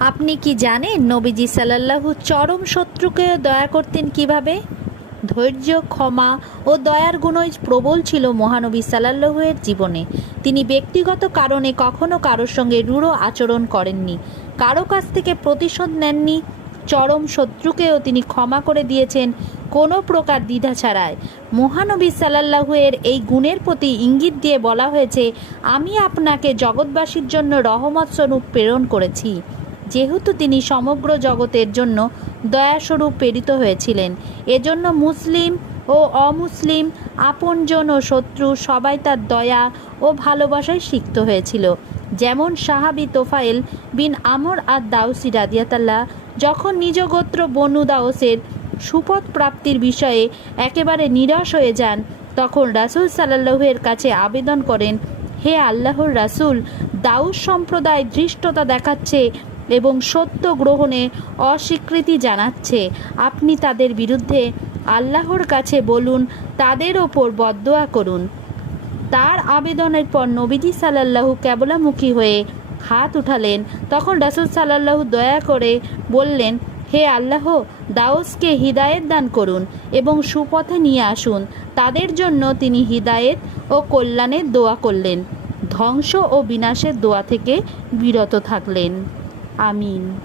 আপনি কি জানেন নবীজি সাল্লাল্লাহু চরম শত্রুকে দয়া করতেন কীভাবে? ধৈর্য, ক্ষমা ও দয়ার গুণই প্রবল ছিল মহানবী সাল্লাল্লাহু এর জীবনে। তিনি ব্যক্তিগত কারণে কখনো কারোর সঙ্গে রূঢ় আচরণ করেননি। কারও কাছ থেকে প্রতিশোধ নেননি। চরম শত্রুকেও তিনি ক্ষমা করে দিয়েছেন কোনো প্রকার দ্বিধা ছাড়ায় মহানবী সাল্লাল্লাহু এর এই গুণের প্রতি ইঙ্গিত দিয়ে বলা হয়েছে, আমি আপনাকে জগৎবাসীর জন্য রহমত স্বরূপ প্রেরণ করেছি। যেহেতু তিনি সমগ্র জগতের জন্য দয়াস্বরূপ প্রেরিত হয়েছিলেন, এজন্য মুসলিম ও অমুসলিম, আপনজন ও শত্রু সবাই তার দয়া ও ভালোবাসায় সিক্ত হয়েছিল। যেমন সাহাবি তোফায়েল বিন আমর আর দাউসি রাদিয়াতাল্লাহ যখন নিজ গোত্র বনু দাউসের সুপথ প্রাপ্তির বিষয়ে একেবারে নিরাশ হয়ে যান, তখন রাসূল সাল্লাল্লাহু এর কাছে আবেদন করেন, হে আল্লাহর রাসূল, দাউস সম্প্রদায় ধৃষ্টতা দেখাচ্ছে এবং সত্য গ্রহণে অস্বীকৃতি জানাচ্ছে। আপনি তাদের বিরুদ্ধে আল্লাহর কাছে বলুন, তাদের ওপর বদদোয়া করুন। তার আবেদনের পর নবীজি সাল্লাল্লাহু কেবলামুখী হয়ে হাত উঠালেন। তখন রাসূল সাল্লাল্লাহু দয়া করে বললেন, হে আল্লাহ দাউসকে হিদায়েত দান করুন এবং সুপথে নিয়ে আসুন। তাদের জন্য তিনি হিদায়েত ও কল্যাণের দোয়া করলেন। ধ্বংস ও বিনাশের দোয়া থেকে বিরত থাকলেন। Amin.